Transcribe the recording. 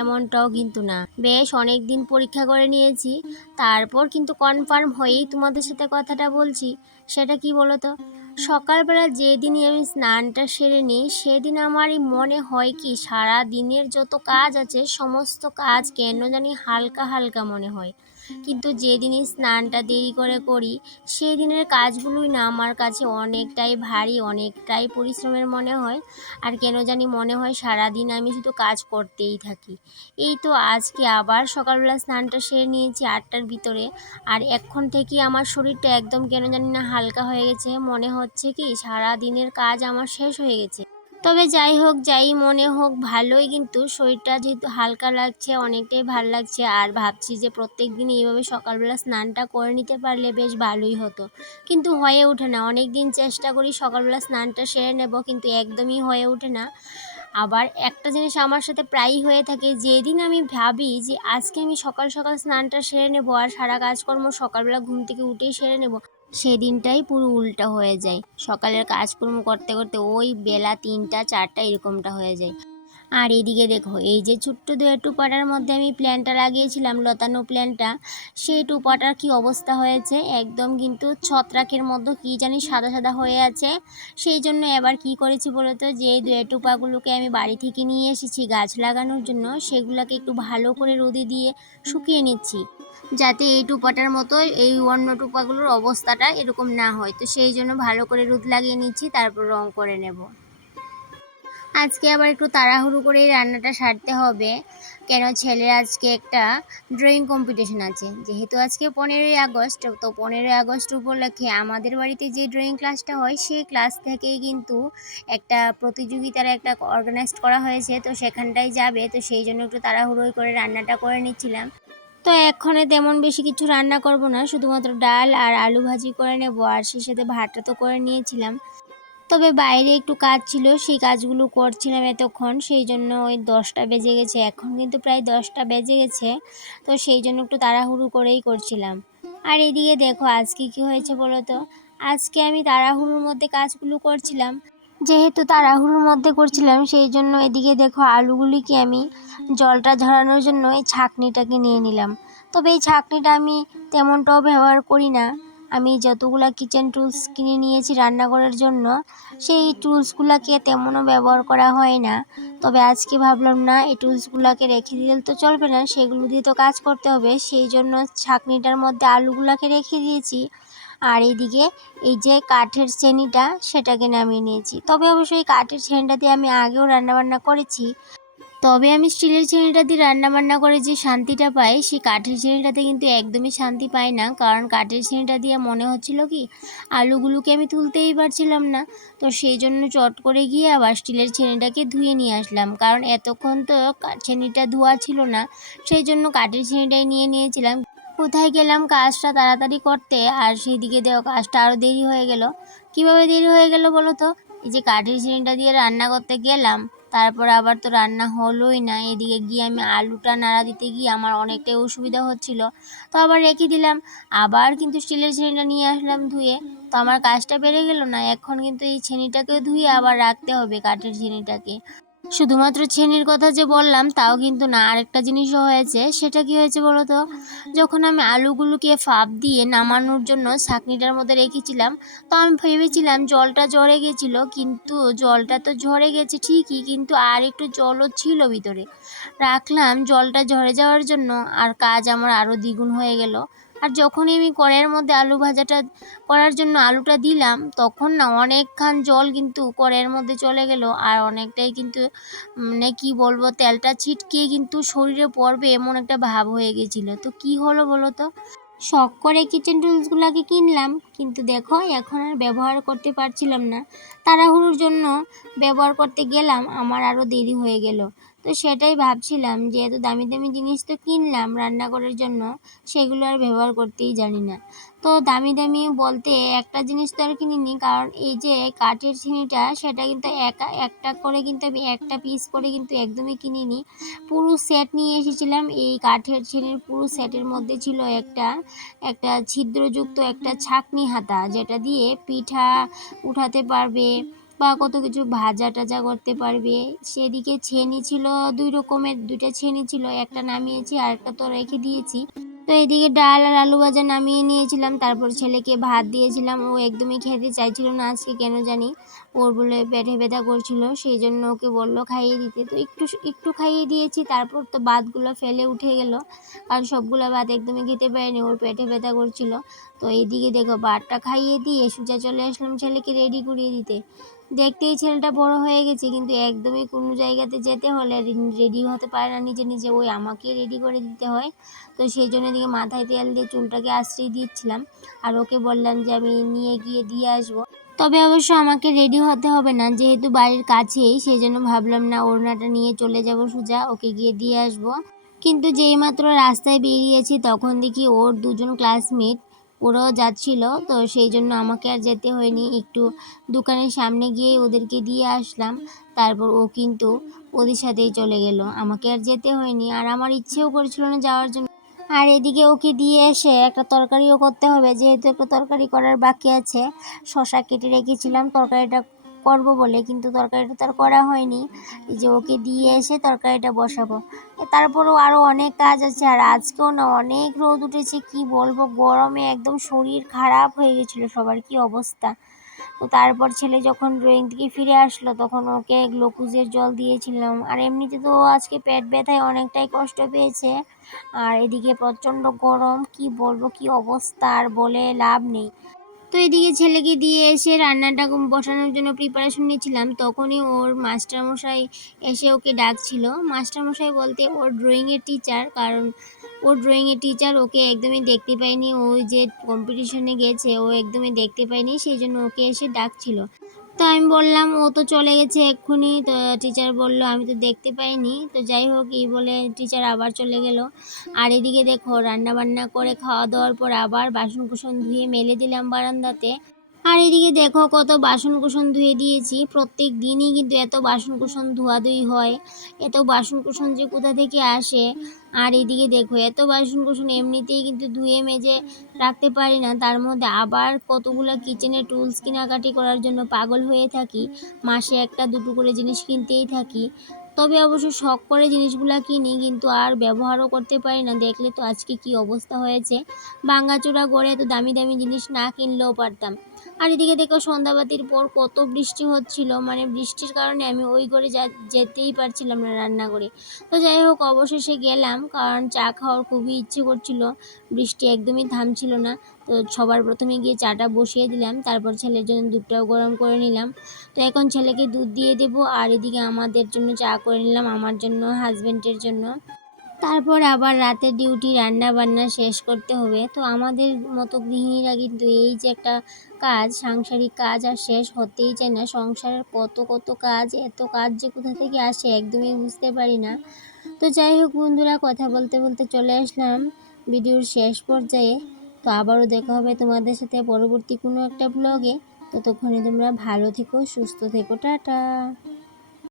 এমনটাও কিন্তু না। বেশ অনেক দিন পরীক্ষা করে নিয়েছি, তারপর কিন্তু কনফার্ম হয়েই তোমাদের সাথে কথাটা বলছি। সেটা কি বলো তো সকালবেলা যেদিনই আমি স্নানটা সেরে নিই, সেদিন আমারই মনে হয় কি সারা দিনের যত কাজ আছে, সমস্ত কাজ কেন জানি হালকা হালকা মনে হয়। কিন্তু যেদিনই স্নানটা দেরি করে করি সেই দিনের কাজগুলোই না আমার কাছে অনেকটাই ভারী, অনেকটাই পরিশ্রমের মনে হয়। আর কেন জানি মনে হয় সারাদিন আমি শুধু কাজ করতেই থাকি। এই তো আজকে আবার সকালবেলা স্নানটা সেরে নিয়েছি আটটার ভিতরে। আর এখন থেকে আমার শরীরটা একদম কেন জানি না হালকা হয়ে গেছে। মনে হচ্ছে কি সারা দিনের কাজ আমার শেষ হয়ে গেছে। তবে যাই হোক, যাই মনে হোক, ভালোই কিন্তু শরীরটা যেহেতু হালকা লাগছে, অনেকটাই ভালো লাগছে। আর ভাবছি যে প্রত্যেক দিন এইভাবে সকালবেলা স্নানটা করে নিতে পারলে বেশ ভালোই হতো। কিন্তু হয়ে ওঠে না। অনেক দিন চেষ্টা করি সকালবেলা স্নানটা সেরে নেব, কিন্তু একদমই হয়ে ওঠে না। আবার একটা জিনিস আমার সাথে প্রায়ই হয়ে থাকে, যেদিন আমি ভাবি যে আজকে আমি সকাল সকাল স্নানটা সেরে নেব আর সারা কাজকর্ম সকালবেলা ঘুম থেকে উঠেই সেরে নেব, সেদিনটাই পুরো উল্টা হয়ে যায়। সকালের কাজকর্ম করতে করতে ওই বেলা তিনটা, চারটা এরকমটা হয়ে যায়। আর এদিকে দেখো, এই যে ছোট্ট দু টুপাটার মধ্যে আমি প্ল্যানটা লাগিয়েছিলাম, লতানো প্ল্যানটা। সেই টুপাটার কি অবস্থা হয়েছে? একদম কিন্তু ছত্রাকের মধ্যে কি জানি সাদা সাদা হয়ে আছে। সেই জন্য এবার কি করেছি বলতো যে এই দু টুপাগুলোকে আমি বাড়ি থেকে নিয়ে এসেছি গাছ লাগানোর জন্য, সেগুলোকে একটু ভালো করে রোদে দিয়ে শুকিয়ে নিচ্ছি, যাতে এই টুপাটার মতো এই অন্য টুপাগুলোর অবস্থাটা এরকম না হয়। তো সেই জন্য ভালো করে রোদ লাগিয়ে নিচ্ছি, তারপর রং করে নেব। আজকে আবার একটু তাড়াহুড়ো করেই রান্নাটা সারতে হবে। কেন ছেলের আজকে একটা ড্রয়িং কম্পিটিশন আছে। যেহেতু আজকে পনেরোই আগস্ট, তো পনেরোই আগস্ট উপলক্ষে আমাদের বাড়িতে যে ড্রয়িং ক্লাসটা হয়, সেই ক্লাস থেকেই কিন্তু একটা প্রতিযোগিতার একটা অর্গানাইজ করা হয়েছে। তো সেখানটায় যাবে, তো সেই জন্য একটু তাড়াহুড়োই করে রান্নাটা করে নিচ্ছিলাম। তো এক্ষণে তেমন বেশি কিছু রান্না করব না, শুধুমাত্র ডাল আর আলু ভাজি করে নেব। আর সেই সাথে ভাতটা তো করে নিয়েছিলাম। তবে বাইরে একটু কাজ ছিল, সেই কাজগুলো করছিলাম এতক্ষণ, সেই জন্য ওই দশটা বেজে গেছে। এখন কিন্তু প্রায় দশটা বেজে গেছে, তো সেই জন্য একটু তাড়াহুড়ো করেই করছিলাম। আর এদিকে দেখো, আজকে কি হয়েছে বলো তো? আজকে আমি তাড়াহুড়োর মধ্যে কাজগুলো করছিলাম। যেহেতু তাড়াহুড়োর মধ্যে করছিলাম, সেই জন্য এদিকে দেখো, আলুগুলিকে আমি জলটা ঝরানোর জন্য এই ছাঁকনিটাকে নিয়ে নিলাম। তবে এই ছাঁকনিটা আমি তেমনটাও ব্যবহার করি না। আমি যতগুলো কিচেন টুলস কিনে নিয়েছি রান্না করার জন্য, সেই টুলসগুলোকে তেমনও ব্যবহার করা হয় না। তবে আজকে ভাবলাম, না, এই টুলসগুলোকে রেখে দিলে তো চলবে না, সেগুলো দিয়ে তো কাজ করতে হবে। সেই জন্য ছাঁকনিটার মধ্যে আলুগুলোকে রেখে দিয়েছি। আর এইদিকে এই যে কাঠের চেনিটা, সেটাকে নামিয়ে নিয়েছি। তবে অবশ্যই কাঠের ছেনিটা দিয়ে আমি আগেও রান্নাবান্না করেছি। তবে আমি স্টিলের ছেনিটা দিয়ে রান্নাবান্না করে যে শান্তিটা পাই, সেই কাঠের ছেনিটাতে কিন্তু একদমই শান্তি পাই না। কারণ কাঠের ছেনিটা দিয়ে মনে হচ্ছিল কি, আলুগুলোকে আমি তুলতেই পারছিলাম না। তো সেই জন্য চট করে গিয়ে আবার স্টিলের ছেনিটাকে ধুয়ে নিয়ে আসলাম। কারণ এতক্ষণ তো ছেনিটা ধোয়া ছিল না, সেই জন্য কাঠের ছেনিটাই নিয়ে নিয়েছিলাম। কোথায় গেলাম কাজটা তাড়াতাড়ি করতে, আর সেই দিকে দেওয়া কাজটা আরও দেরি হয়ে গেল। কীভাবে দেরি হয়ে গেল বলো তো? এই যে কাঠের ছিনিটা দিয়ে রান্না করতে গেলাম তারপর আবার তো রান্না হলোই না। এদিকে গিয়ে আমি আলুটা নাড়া দিতে গিয়ে আমার অনেকটাই অসুবিধা হচ্ছিল। তো আবার রেখে দিলাম। আবার কিন্তু স্টিলের ছেনিটা নিয়ে আসলাম ধুয়ে। তো আমার কাজটা বেড়ে গেল না। এখন কিন্তু এই ছেনিটাকেও ধুয়ে আবার রাখতে হবে কাঠের ছেনিটাকে শুধুমাত্র ছেনির কথা যে বললাম, তাও কিন্তু না। আরেকটা জিনিসও হয়েছে, সেটা কি হয়েছে বলো তো? যখন আমি আলুগুলোকে ফাপ দিয়ে নামানোর জন্য ছাঁকনিটার মধ্যে রেখেছিলাম, তো আমি ভেবেছিলাম জলটা ঝরে গেছিল, কিন্তু জলটা তো ঝরে গেছে ঠিকই, কিন্তু আর একটু জলও ছিল ভিতরে। রাখলাম জলটা ঝরে যাওয়ার জন্য, আর কাজ আমার আরও দ্বিগুণ হয়ে গেল। আর যখনই আমি কড়াইয়ের মধ্যে আলু ভাজাটা করার জন্য আলুটা দিলাম, তখন না অনেকক্ষণ জল কিন্তু কড়াইয়ের মধ্যে চলে গেল। আর অনেকটাই কিন্তু মানে কী বলব, তেলটা ছিটকে কিন্তু শরীরে পড়বে এমন একটা ভাব হয়ে গেছিল। তো কি হলো বলো তো? শখ করে কিচেন টুলসগুলোকে কিনলাম, কিন্তু দেখো এখন আর ব্যবহার করতে পারছিলাম না। তাড়াহুড়োর জন্য ব্যবহার করতে গেলাম, আমার আরও দেরি হয়ে গেল। তো সেটাই ভাবছিলাম যে এত দামি দামি জিনিস তো কিনলাম রান্না করার জন্য, সেগুলো আর ব্যবহার করতেই জানি না। তো দামি দামি বলতে একটা জিনিস তো আর কিনিনি, কারণ এই যে কাঠের ছিনিটা, সেটা কিন্তু একা, একটা করে কিন্তু আমি, একটা পিস করে কিন্তু একদমই কিনিনি। পুরো সেট নিয়ে এসেছিলাম, এই কাঠের ছিনির পুরো সেটের মধ্যে ছিল একটা একটা ছিদ্রযুক্ত একটা ছাকনি হাতা, যেটা দিয়ে পিঠা উঠাতে পারবে বা কত কিছু ভাজা টাজা করতে পারবে। সেদিকে ছেনি ছিল, দুই রকমের, দুইটা ছেনি ছিল, একটা নামিয়েছি আর একটা তো রেখে দিয়েছি। তো এদিকে ডাল আর আলু ভাজা নামিয়ে নিয়েছিলাম, তারপর ছেলেকে ভাত দিয়েছিলাম। ও একদমই খেতে চাইছিল না আজকে, কেন জানি? ওর বলে পেটে ব্যথা করছিল, সেই জন্য ওকে বলল খাইয়ে দিতে। তো একটু একটু খাইয়ে দিয়েছি, তারপর তো ভাতগুলো ফেলে উঠে গেল। কারণ সবগুলো ভাত একদমই খেতে পারেনি, ওর পেটে ব্যথা করছিল। তো এদিকে দেখো ভাতটা খাইয়ে দিয়ে সোজা চলে আসলাম ছেলেকে রেডি করিয়ে দিতে। দেখতেই ছেলেটা বড় হয়ে গেছে, কিন্তু একদমই কোনো জায়গাতে যেতে হলে রেডি হতে পারে না নিজে নিজে। ওই আমাকে রেডি করে দিতে হয়। তো সেই জন্য এদিকে মাথায় তেল দিয়ে চুলটাকে আশ্রয় দিচ্ছিলাম। আর ওকে বললাম যে আমি নিয়ে গিয়ে দিয়ে আসব। তবে অবশ্য আমাকে রেডি হতে হবে না, যেহেতু বাড়ির কাছেই সেই জন্য ভাবলাম না ওড়নাটা নিয়ে চলে যাব সোজা, ওকে গিয়ে দিয়ে আসব। কিন্তু যেই মাত্র রাস্তায় বেরিয়েছি, তখন দেখি ওর দুজন ক্লাসমেট ওরাও যাচ্ছিল, তো সেই জন্য আমাকে আর যেতে হয়নি। একটু দোকানের সামনে গিয়ে ওদেরকে দিয়ে আসলাম, তারপর ও কিন্তু ওদের সাথেই চলে গেল। আমাকে আর যেতে হয়নি, আর আমার ইচ্ছেও করছিল না যাওয়ার জন্য। আর এদিকে ওকে দিয়ে এসে একটা তরকারিও করতে হবে, যেহেতু একটা তরকারি করার বাকি আছে শশা কেটে রেখেছিলাম, তরকারিটা করব বলে, কিন্তু তরকারিটা তার করা হয়নি। এই যে ওকে দিয়ে এসে তরকারিটা বসাবো। তারপরেও আরও অনেক কাজ আছে, আর আজকেও না অনেক রোদ উঠেছে, কি বলব? গরমে একদম শরীর খারাপ হয়ে গেছিল সবার, কি অবস্থা? তো তারপর ছেলে যখন ড্রয়িং থেকে ফিরে আসলো, তখন ওকে গ্লুকোজের জল দিয়েছিলাম। আর এমনিতে তো আজকে পেট ব্যথায় অনেকটাই কষ্ট পেয়েছে। আর এদিকে প্রচণ্ড গরম, কি বলব? কি অবস্থা? আর বলে লাভ নেই। তো এদিকে ছেলেকে দিয়ে এসে রান্নাটা বসানোর জন্য প্রিপারেশন নিয়েছিলাম। তখনই ওর মাস্টারমশাই এসে ওকে ডাকছিল। মাস্টারমশাই বলতে ওর ড্রয়িংয়ের টিচার কারণ ওর ড্রয়িংয়ের টিচার ওকে একদমই দেখতে পায়নি। ও যে কম্পিটিশনে গেছে, ও একদমই দেখতে পায়নি, সেই জন্য ওকে এসে ডাকছিল। তো আমি বললাম, ও তো চলে গেছে এক্ষুনি। তো টিচার বলল, আমি তো দেখতে পাইনি। তো যাই হোক, এই বলে টিচার আবার চলে গেল। আর এদিকে দেখো রান্না বান্না করে খাওয়া দাওয়ার পর আবার বাসন কুসন ধুয়ে মেলে দিলাম বারান্দাতে। আর এদিকে দেখো কত বাসন কুসন ধুয়ে দিয়েছি। প্রত্যেক দিনই কিন্তু এত বাসন কুসন ধোয়াধুয়ি হয়। এত বাসন কুসন যে কোথা থেকে আসে? আর এদিকে দেখো, এত বাসন কুসন এমনিতেই কিন্তু ধুয়ে মেজে রাখতে পারি না। তার মধ্যে আবার কতগুলো কিচেনের টুলস কেনাকাটি করার জন্য পাগল হয়ে থাকি। মাসে একটা দুটো করে জিনিস কিনতেই থাকি। তবে অবশ্য শখ করে জিনিসগুলো কিনি, কিন্তু আর ব্যবহারও করতে পারি না। দেখলে তো আজকে কি অবস্থা হয়েছে? ভাঙাচোরা গড়ে এত দামি দামি জিনিস না কিনলেও পারতাম। আর এদিকে দেখো সন্ধ্যাবাতির পর কত বৃষ্টি হচ্ছিল। মানে বৃষ্টির কারণে আমি ওই ঘরে যা, যেতেই পারছিলাম না রান্না করে তো যাই হোক, অবশেষে গেলাম কারণ চা খাওয়ার খুবই ইচ্ছে করছিল। বৃষ্টি একদমই থামছিল না। তো সবার প্রথমে গিয়ে চাটা বসিয়ে দিলাম। তারপর ছেলের জন্য দুধটাও গরম করে নিলাম। তো এখন ছেলেকে দুধ দিয়ে দেবো। আর এদিকে আমাদের জন্য চা করে নিলাম, আমার জন্য হাজব্যান্ডের জন্য। তারপর আবার রাতের ডিউটি রান্না বান্না শেষ করতে হবে। তো আমাদের মতো গৃহিণীরা কিন্তু এই যে একটা কাজ, সাংসারিক কাজ আর শেষ হতেই চায় না। সংসারের কত কত কাজ, এত কাজ যে কোথা থেকে আসে একদমই বুঝতে পারি না। তো যাই হোক বন্ধুরা, কথা বলতে বলতে চলে আসলাম ভিডিওর শেষ পর্যায়ে। তো আবারও দেখা হবে তোমাদের সাথে পরবর্তী কোনো একটা ব্লগে ততক্ষণে তোমরা ভালো থেকো, সুস্থ থেকো, টাটা।